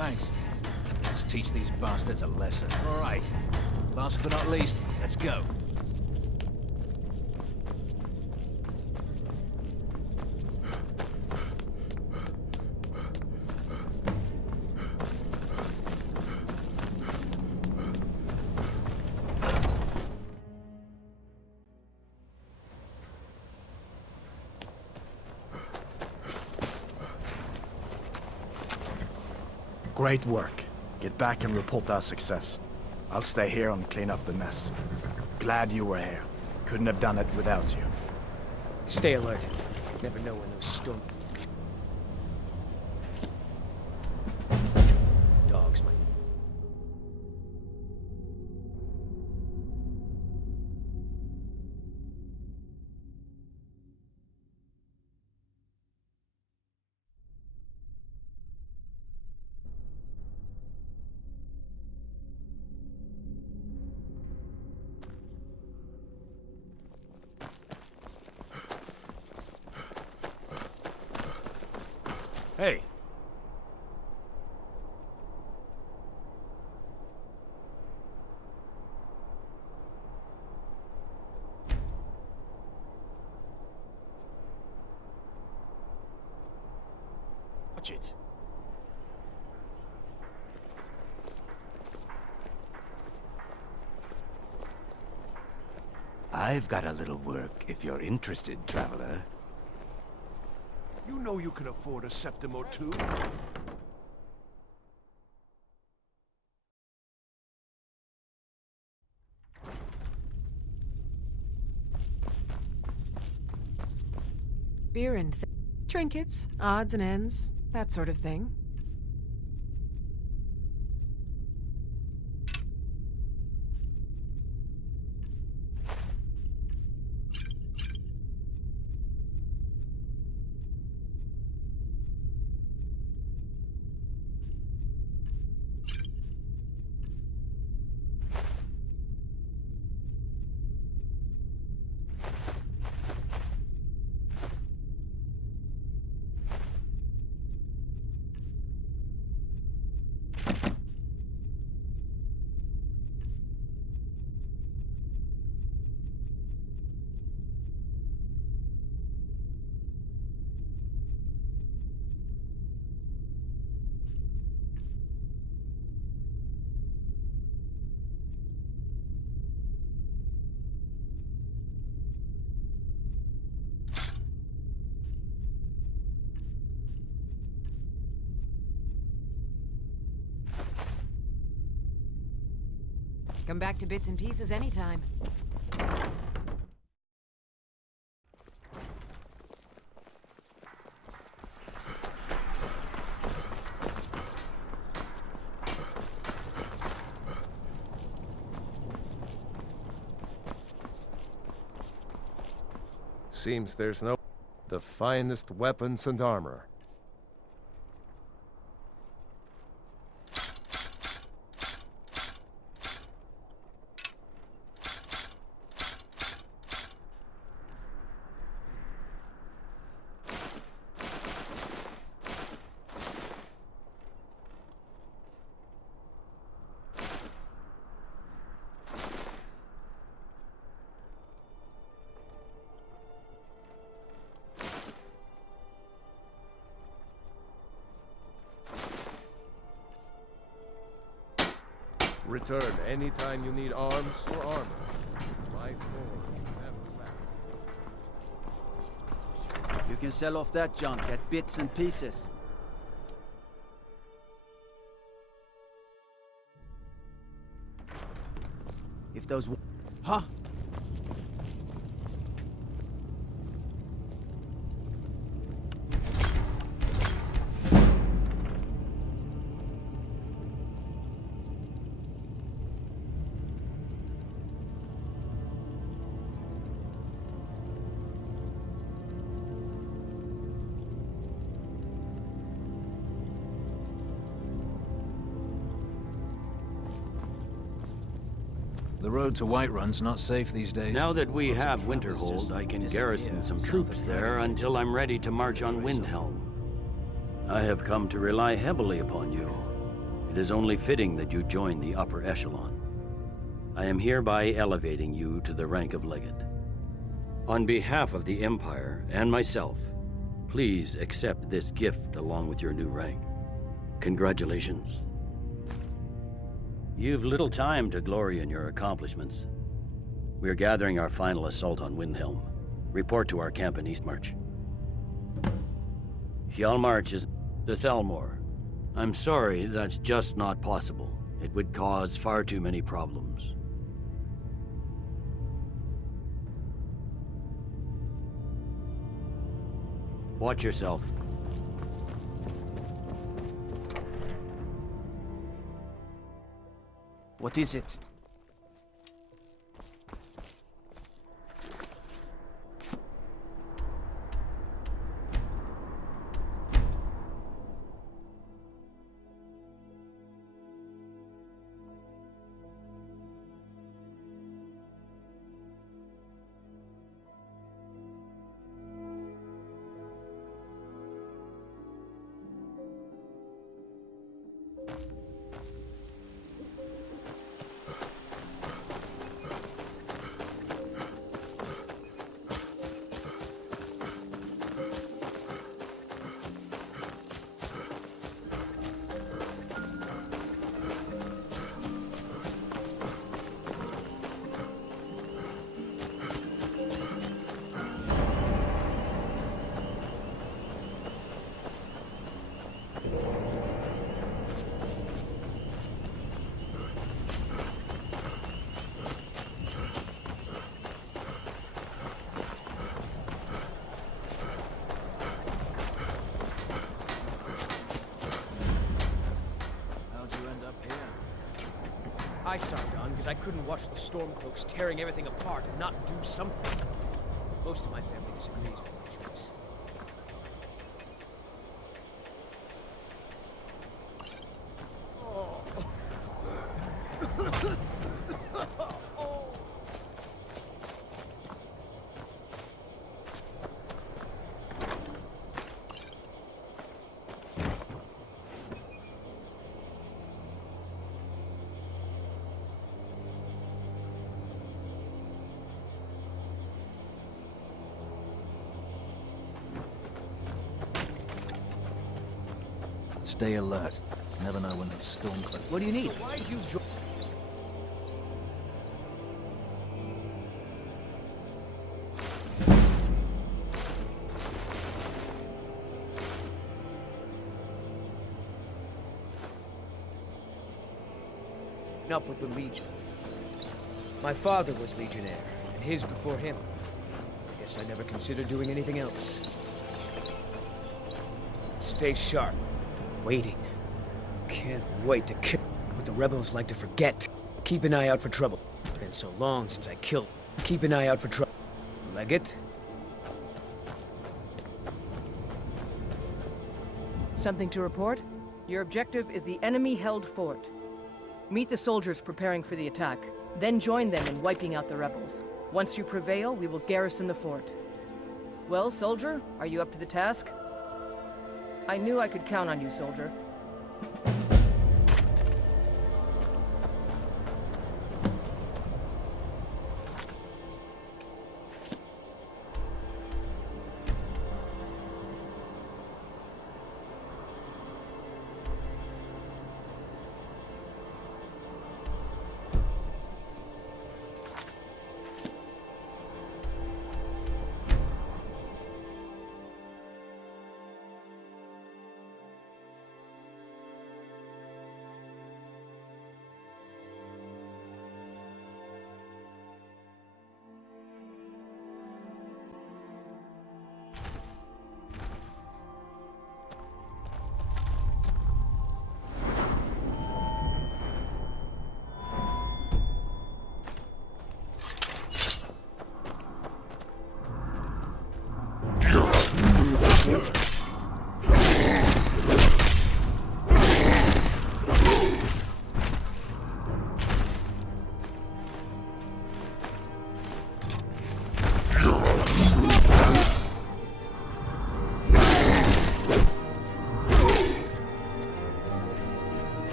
Thanks. Let's teach these bastards a lesson. All right. Last but not least, let's go. Great work. Get back and report our success. I'll stay here and clean up the mess. Glad you were here. Couldn't have done it without you. Stay alert. Never know when those storm... dogs might... Hey. Watch it. I've got a little work if you're interested, traveler. You know you can afford a septim or two. Beer and trinkets, odds and ends, that sort of thing. Come back to bits and pieces anytime. Seems there's no... the finest weapons and armor. Return anytime you need arms or armor. My floor never lasts. You can sell off that junk at bits and pieces. If those... Huh? The road to Whiterun's not safe these days. Now that we Lots of have travelers Winterhold, just I can disappear garrison some south troops of there Dragon. until I'm ready to march on Windhelm. I have come to rely heavily upon you. It is only fitting that you join the upper echelon. I am hereby elevating you to the rank of legate. On behalf of the Empire and myself, please accept this gift along with your new rank. Congratulations. You've little time to glory in your accomplishments. We're gathering our final assault on Windhelm. Report to our camp in Eastmarch. Hjalmarch is the Thalmor. I'm sorry, that's just not possible. It would cause far too many problems. Watch yourself. What is it? I signed on because I couldn't watch the Stormcloaks tearing everything apart and not do something. Most of my family disagrees with my choice. Stay alert. Never know when those Stormcloaks... What do you need? So why'd you join? Up with the Legion. My father was Legionnaire, and his before him. I guess I never considered doing anything else. Stay sharp. Waiting. Can't wait to kill what the rebels like to forget. Keep an eye out for trouble. Been so long since I killed. Keep an eye out for trouble. Legate? Something to report? Your objective is the enemy-held fort. Meet the soldiers preparing for the attack, then join them in wiping out the rebels. Once you prevail, we will garrison the fort. Well, soldier, are you up to the task? I knew I could count on you, soldier.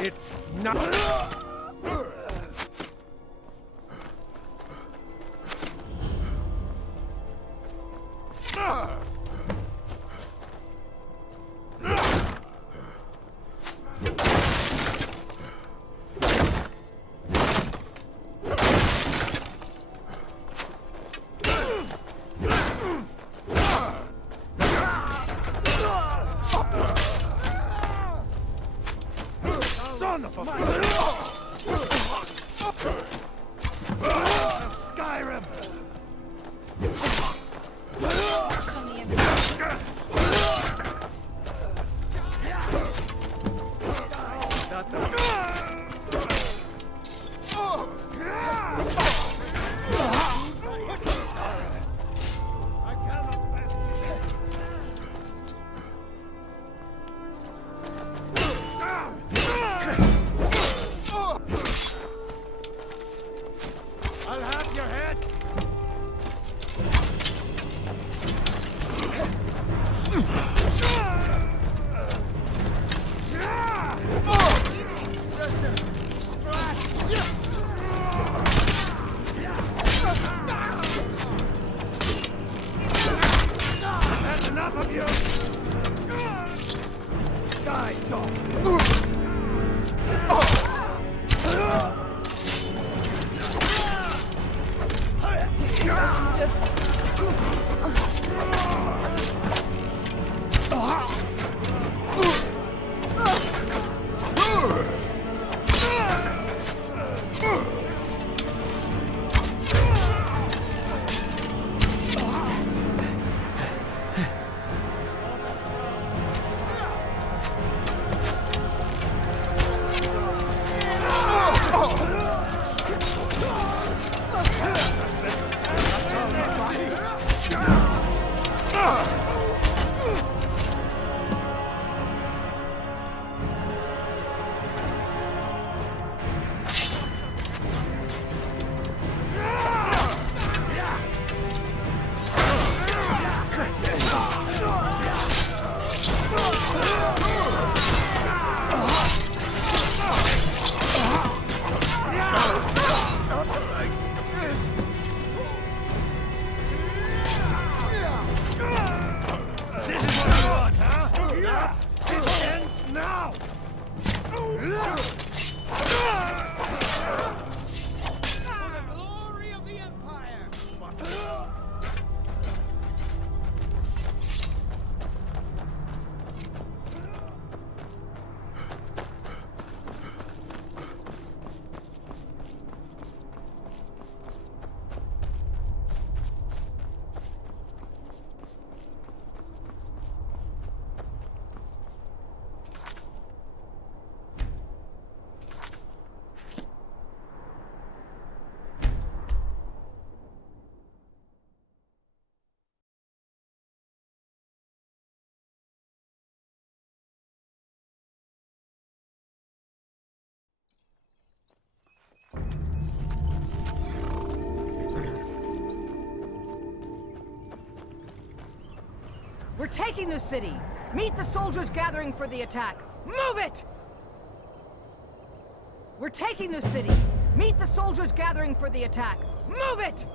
It's not. Son of a... Skyrim! I'll have your head. That's enough of you! Die, dog! We're taking the city! Meet the soldiers gathering for the attack! Move it! We're taking the city! Meet the soldiers gathering for the attack! Move it!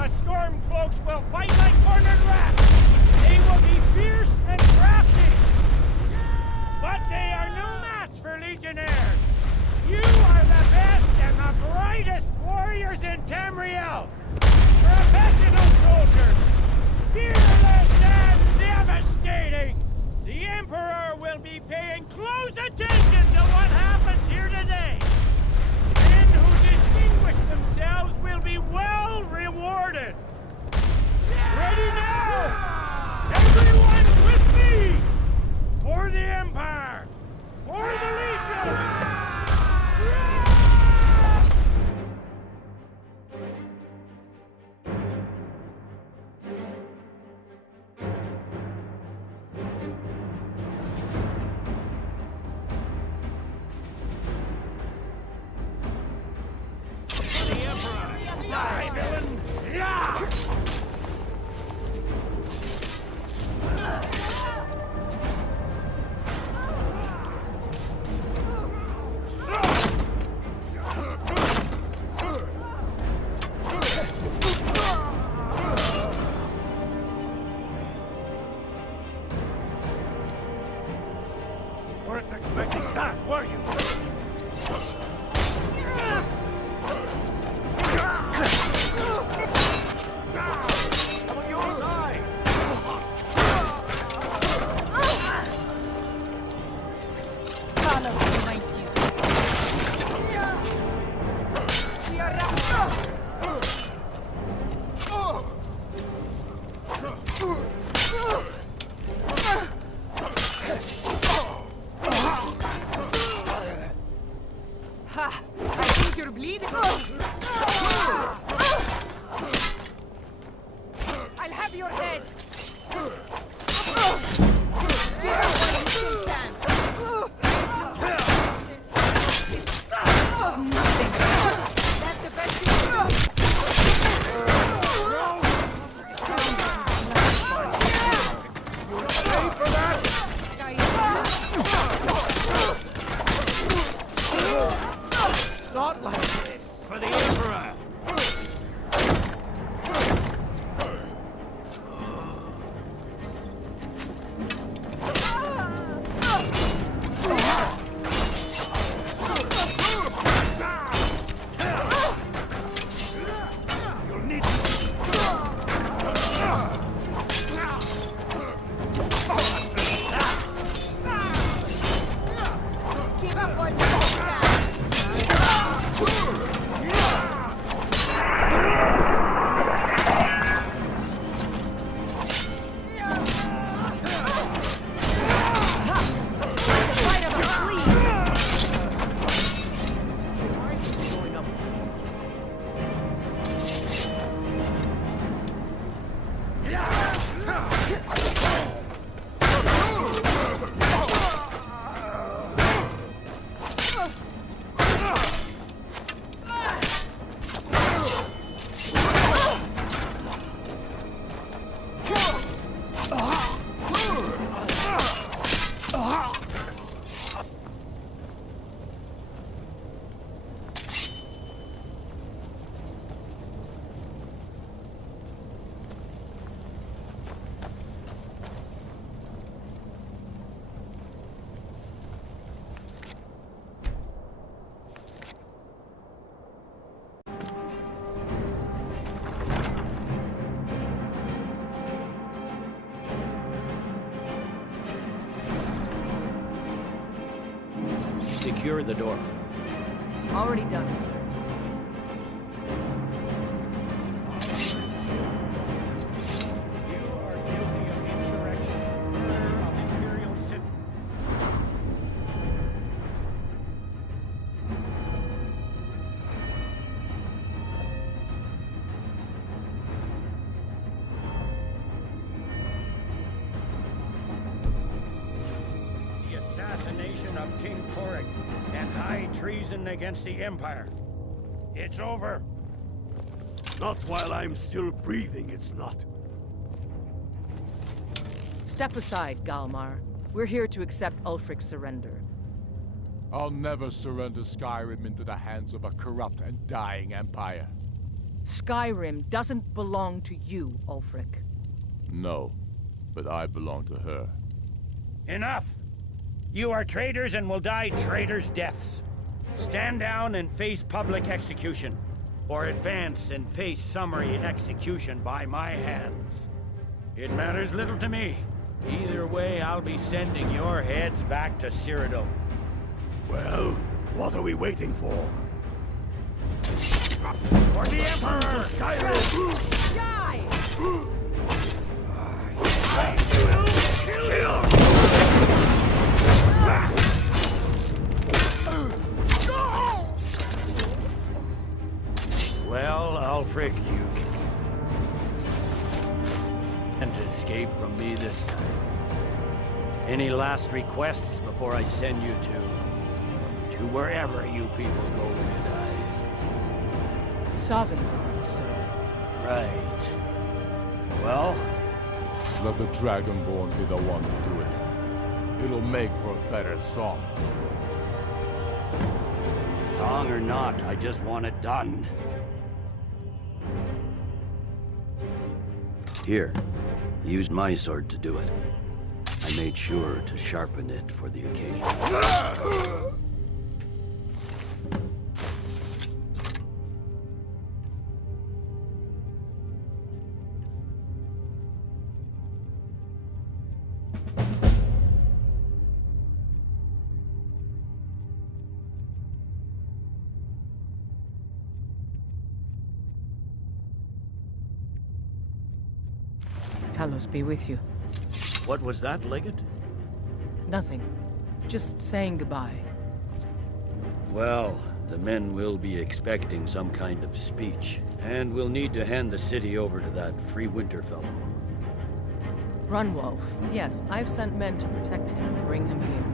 The Stormcloaks will fight like cornered rats! They will be fierce and crafty! But they are no match for Legionnaires! You are the best and the brightest warriors in Tamriel! Professional soldiers! Fearless and devastating! The Emperor will be paying close attention to what happens here today! Men who distinguish themselves will be well rewarded! Ready now! Everyone with me! For the Empire! For the Legion! The Emperor! Die, villain! Yeah! Weren't expecting that, were you? I'm on your side! Follow my student. Ha! I think you're bleeding. I'll have your head. Give up while you still can. Nothing. That's the best you can do. Not like this! For the Emperor! You'll need Give up while you still can. Secure the door. Already done, sir. You are guilty of insurrection, murder of Imperial citizens. The assassination of King Torek and high treason against the Empire. It's over. Not while I'm still breathing, it's not. Step aside, Galmar. We're here to accept Ulfric's surrender. I'll never surrender Skyrim into the hands of a corrupt and dying empire. Skyrim doesn't belong to you, Ulfric. No, but I belong to her. Enough! You are traitors and will die traitors' deaths. Stand down and face public execution, or advance and face summary execution by my hands. It matters little to me. Either way, I'll be sending your heads back to Cyrodiil. Well, what are we waiting for? For the Emperor! Skyrim! Die! I will kill! Well, Ulfric, you can't escape from me this time. Any last requests before I send you to wherever you people go when you die? Sovngarde, sir. Right. Well, Let the Dragonborn be the one to do it. It'll make for a better song. song or not, I just want it done. Here, use my sword to do it. I made sure to sharpen it for the occasion. Talos be with you. What was that, Legate? Nothing. Just saying goodbye. Well, the men will be expecting some kind of speech, and we'll need to hand the city over to that free winter fellow. Runwolf. Yes, I've sent men to protect him and bring him here.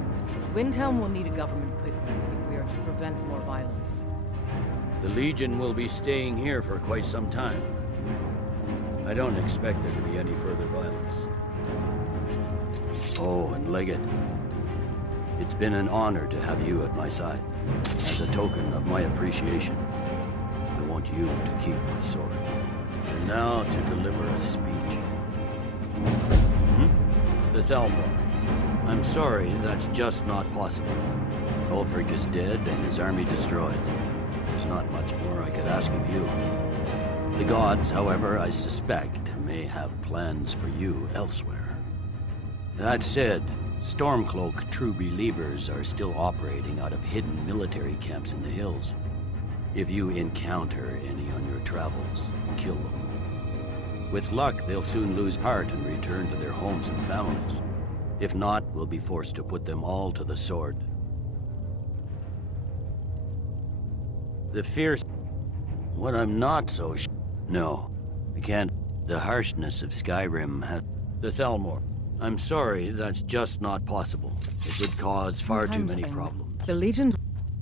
Windhelm will need a government quickly if we are to prevent more violence. The Legion will be staying here for quite some time. I don't expect there to be any further violence. Oh, and Legate, it's been an honor to have you at my side. As a token of my appreciation, I want you to keep my sword. And now to deliver a speech. The Thalmor. I'm sorry, that's just not possible. Ulfric is dead and his army destroyed. There's not much more I could ask of you. The gods, however, I suspect, may have plans for you elsewhere. That said, Stormcloak true believers are still operating out of hidden military camps in the hills. If you encounter any on your travels, kill them. With luck, they'll soon lose heart and return to their homes and families. If not, we'll be forced to put them all to the sword. The fierce... What I'm not so No, I can't. The harshness of Skyrim has... The Thalmor. I'm sorry, that's just not possible. It would cause far too many problems. The Legion...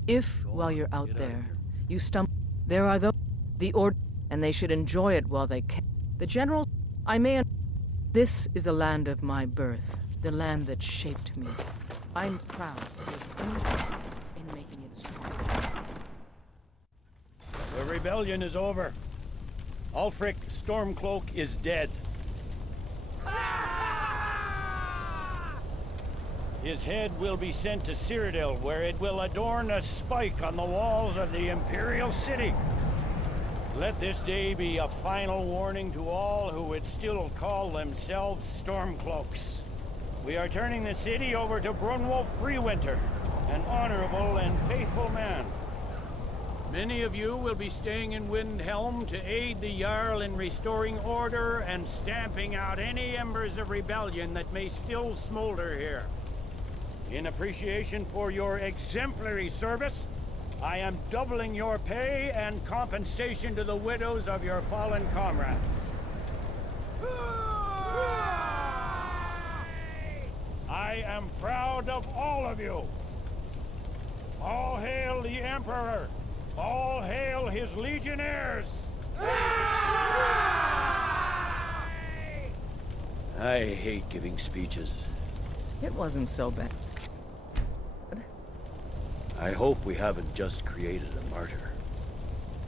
If, while you're out there, you stumble... There are those... The Order... And they should enjoy it while they can. The General... I may... This is the land of my birth. The land that shaped me. I'm proud to give anything in making it strong. The rebellion is over. Ulfric Stormcloak is dead. His head will be sent to Cyrodiil, where it will adorn a spike on the walls of the Imperial City. Let this day be a final warning to all who would still call themselves Stormcloaks. We are turning the city over to Brunwolf Freewinter, an honorable and faithful man. Many of you will be staying in Windhelm to aid the Jarl in restoring order and stamping out any embers of rebellion that may still smolder here. In appreciation for your exemplary service, I am doubling your pay and compensation to the widows of your fallen comrades. I am proud of all of you. All hail the Emperor! All hail his legionnaires! I hate giving speeches. It wasn't so bad. I hope we haven't just created a martyr.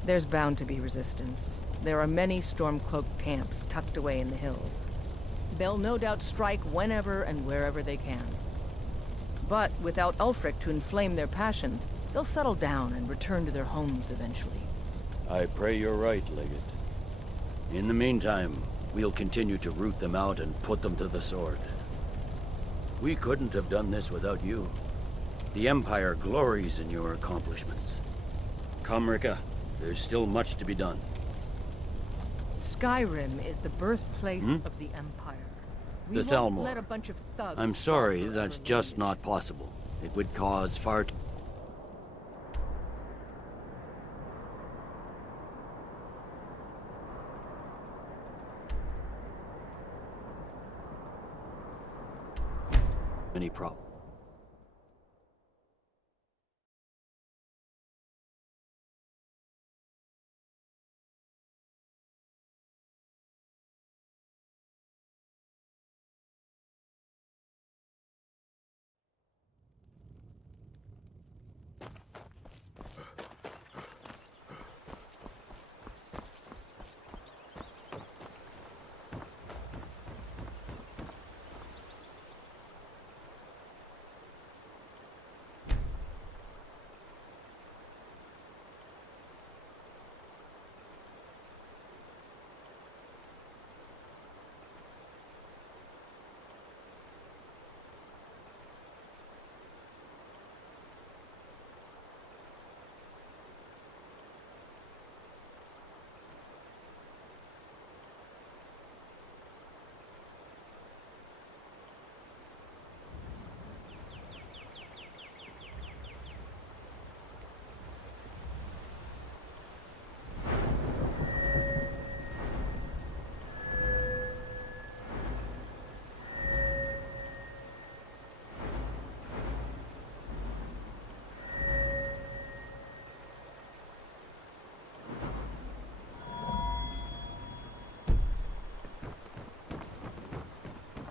There's bound to be resistance. there are many Stormcloak camps tucked away in the hills. They'll no doubt strike whenever and wherever they can. But without Ulfric to inflame their passions, they'll settle down and return to their homes eventually. I pray you're right, Legate. In the meantime, we'll continue to root them out and put them to the sword. We couldn't have done this without you. The Empire glories in your accomplishments. Come, Rika. There's still much to be done. Skyrim is the birthplace of the Empire. We The won't Thalmor. let a bunch of thugs I'm sorry, slaughter that's our just lineage. not possible. It would cause far too many problems.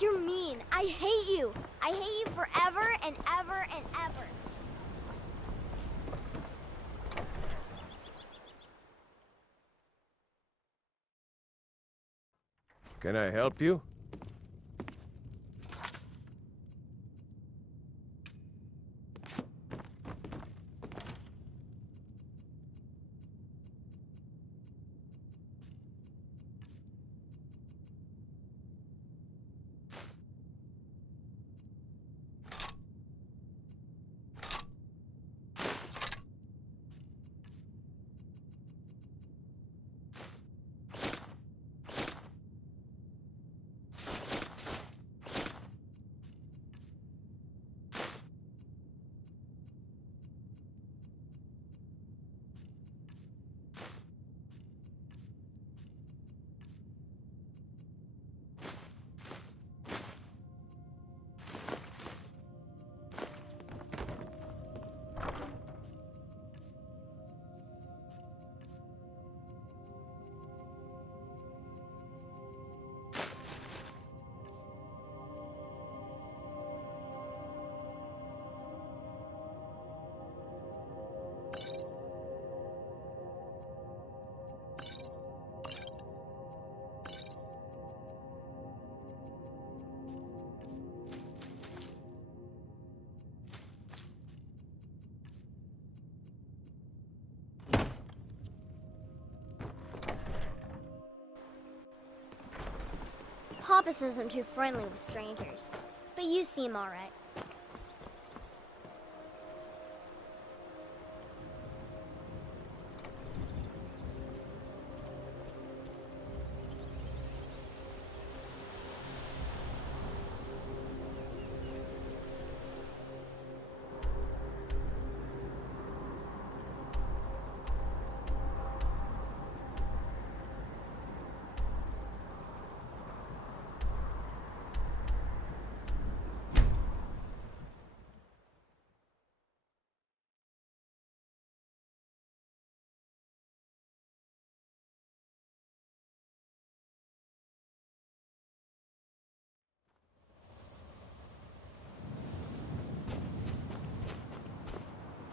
You're mean. I hate you. I hate you forever and ever and ever. Can I help you? Papas isn't too friendly with strangers, but you seem all right.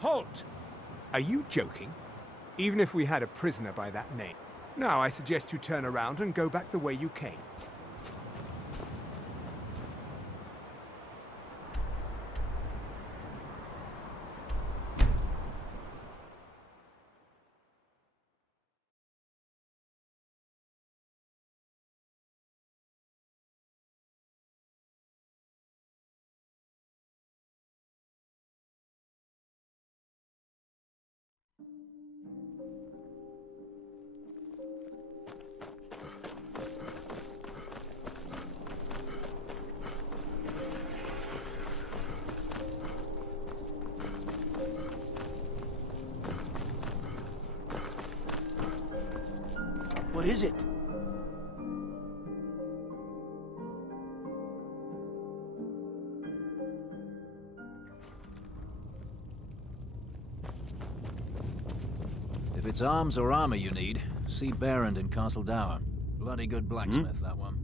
Halt! Are you joking? Even if we had a prisoner by that name, Now I suggest you turn around and go back the way you came. What is it? If it's arms or armor you need, see Berend in Castle Dower. Bloody good blacksmith, that one.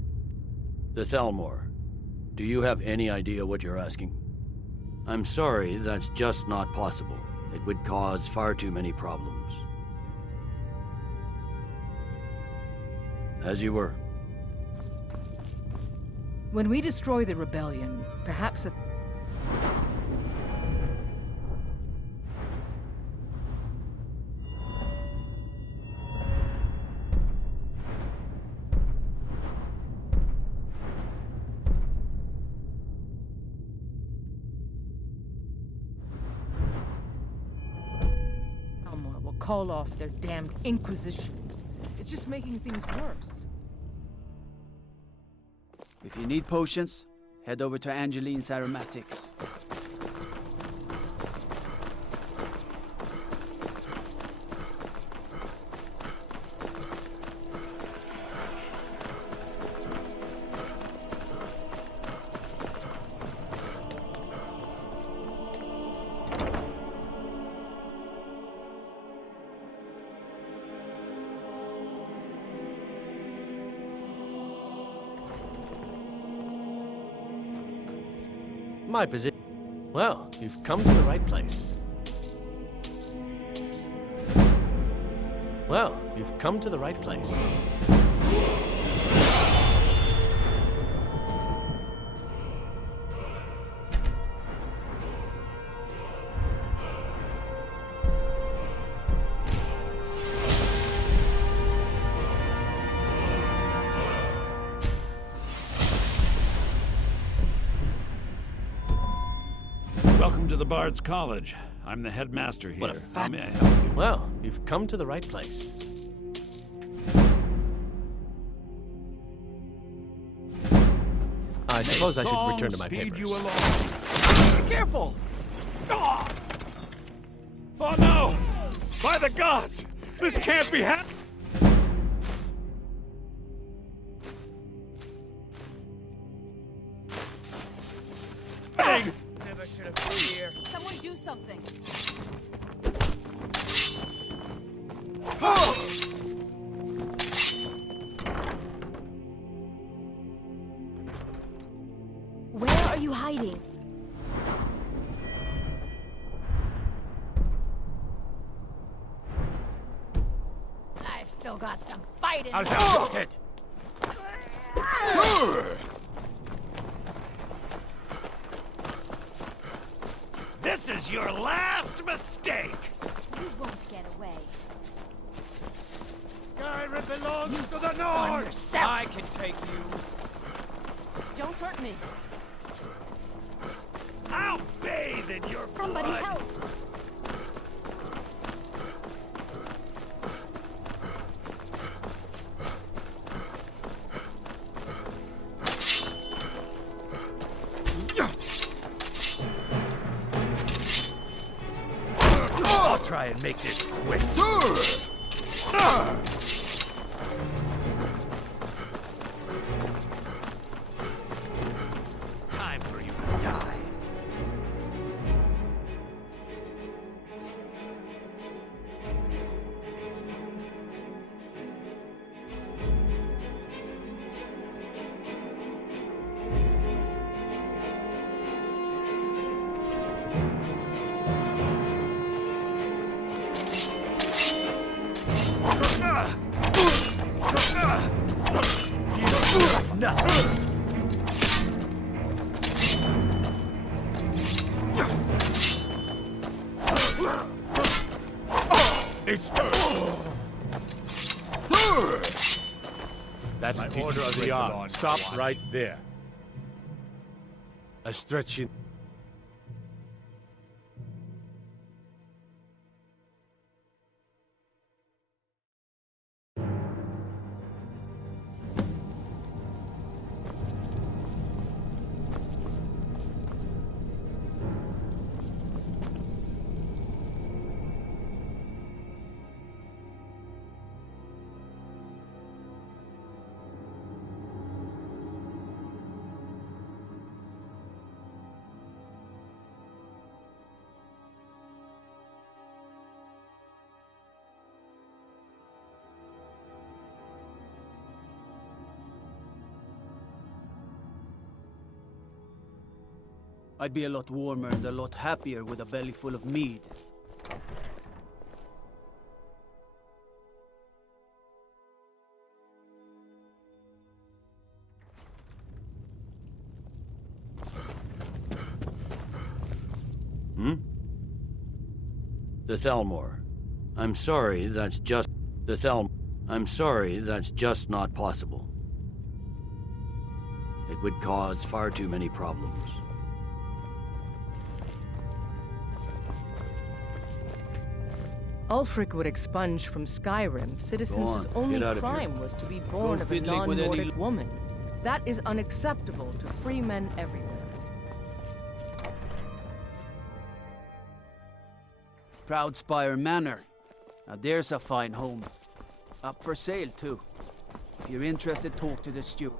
The Thalmor. Do you have any idea what you're asking? I'm sorry, that's just not possible. It would cause far too many problems. As you were. When we destroy the rebellion, perhaps a... Thalmor will call off their damned inquisitions. It's just making things worse. If you need potions, head over to Angeline's Aromatics. My position. Well, you've come to the right place. Well, you've come to the right place. Welcome to the Bard's College. I'm the headmaster here. What a How may I help you? Well, you've come to the right place. I suppose I should return to my Speed papers. you along. Careful! Oh no! By the gods! This can't be happening! Never should have been here. Someone do something. Where are you hiding? I've still got some fight in I'll me. help you, kid. This is your last mistake! You won't get away. Skyrim belongs to the on north! yourself. I can take you. Don't hurt me. I'll bathe in your Somebody blood! help! I'll try and make this quick. Time for you to die. That order of the arm. Stop right there. A stretching. I'd be a lot warmer and a lot happier with a belly full of mead. The Thalmor. I'm sorry, that's just... I'm sorry, that's just not possible. It would cause far too many problems. Ulfric would expunge from Skyrim citizens whose only crime was to be born of a non-Nordic woman. That is unacceptable to free men everywhere. Proudspire Manor. Now there's a fine home. Up for sale, too. If you're interested, talk to the steward.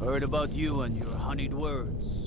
Heard about you and your honeyed words.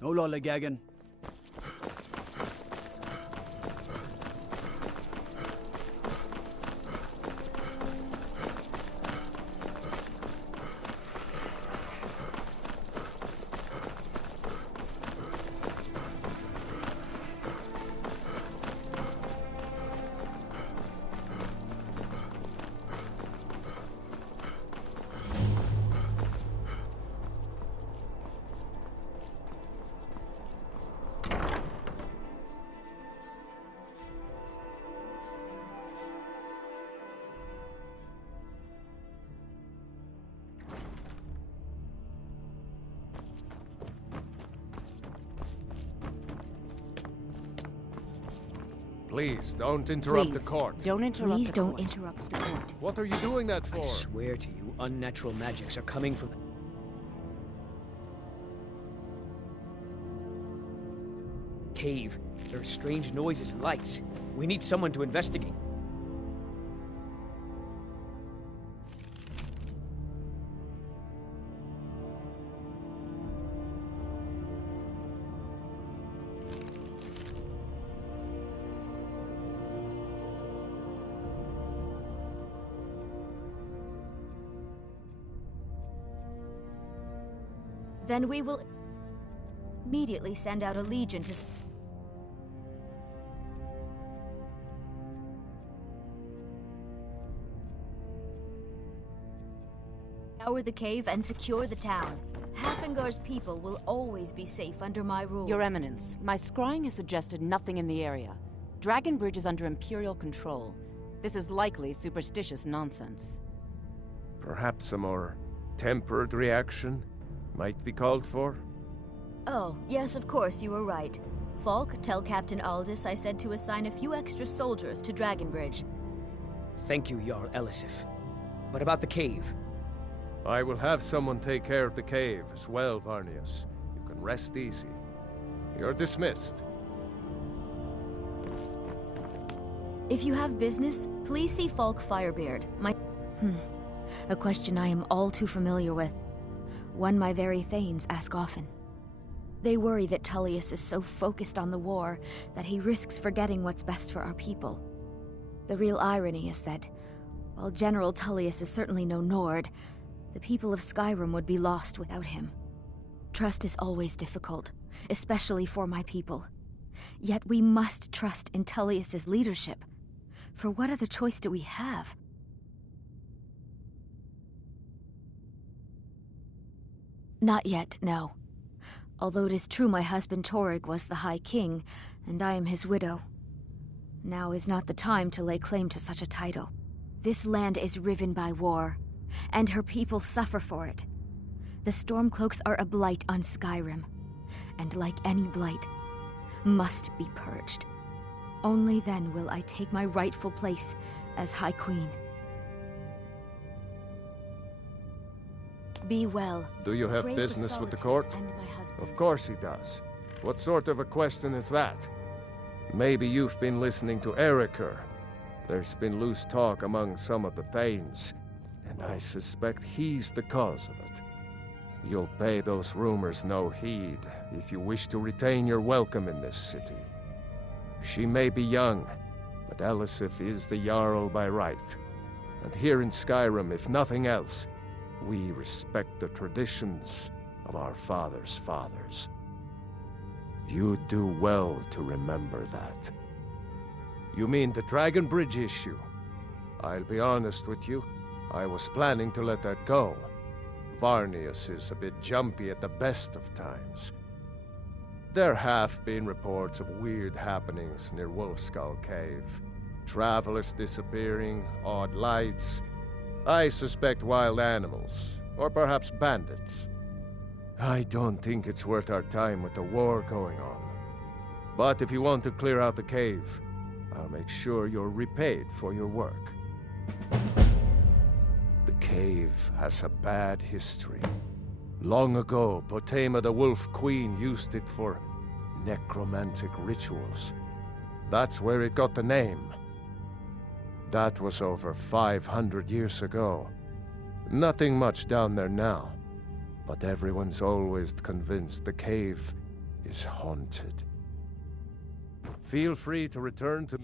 No lollygagging. Please, don't interrupt the court. Don't interrupt Please the don't court. interrupt the court. What are you doing that for? I swear to you, unnatural magics are coming from... cave. There are strange noises and lights. We need someone to investigate. Then we will immediately send out a legion to... scour the cave and secure the town. Hafengar's people will always be safe under my rule. Your Eminence, my scrying has suggested nothing in the area. Dragon Bridge is under Imperial control. This is likely superstitious nonsense. Perhaps a more tempered reaction might be called for? Oh, yes, of course, you were right. Falk, tell Captain Aldous I said to assign a few extra soldiers to Dragon Bridge. Thank you, Jarl Elisif. But about the cave? I will have someone take care of the cave as well, Varnius. You can rest easy. You're dismissed. If you have business, please see Falk Firebeard. A question I am all too familiar with. One my very Thanes ask often. They worry that Tullius is so focused on the war that he risks forgetting what's best for our people. The real irony is that, while General Tullius is certainly no Nord, the people of Skyrim would be lost without him. Trust is always difficult, especially for my people. Yet we must trust in Tullius's leadership. For what other choice do we have? Not yet, no. Although it is true my husband Torrig was the High King, and I am his widow. Now is not the time to lay claim to such a title. This land is riven by war, and her people suffer for it. The Stormcloaks are a blight on Skyrim, and like any blight, must be purged. Only then will I take my rightful place as High Queen. Be well. Do you have business with the court? Of course he does. What sort of a question is that? Maybe you've been listening to Erikr. There's been loose talk among some of the Thanes, and I suspect he's the cause of it. You'll pay those rumors no heed if you wish to retain your welcome in this city. She may be young, but Elisif is the Jarl by right. And here in Skyrim, if nothing else, we respect the traditions of our fathers' fathers. You'd do well to remember that. You mean the Dragon Bridge issue? I'll be honest with you, I was planning to let that go. Varnius is a bit jumpy at the best of times. There have been reports of weird happenings near Wolfskull Cave. Travelers disappearing, odd lights. I suspect wild animals, or perhaps bandits. I don't think it's worth our time with the war going on. But if you want to clear out the cave, I'll make sure you're repaid for your work. The cave has a bad history. Long ago, Potema the Wolf Queen used it for necromantic rituals. That's where it got the name. That was over 500 years ago. Nothing much down there now, but everyone's always convinced the cave is haunted. Feel free to return to...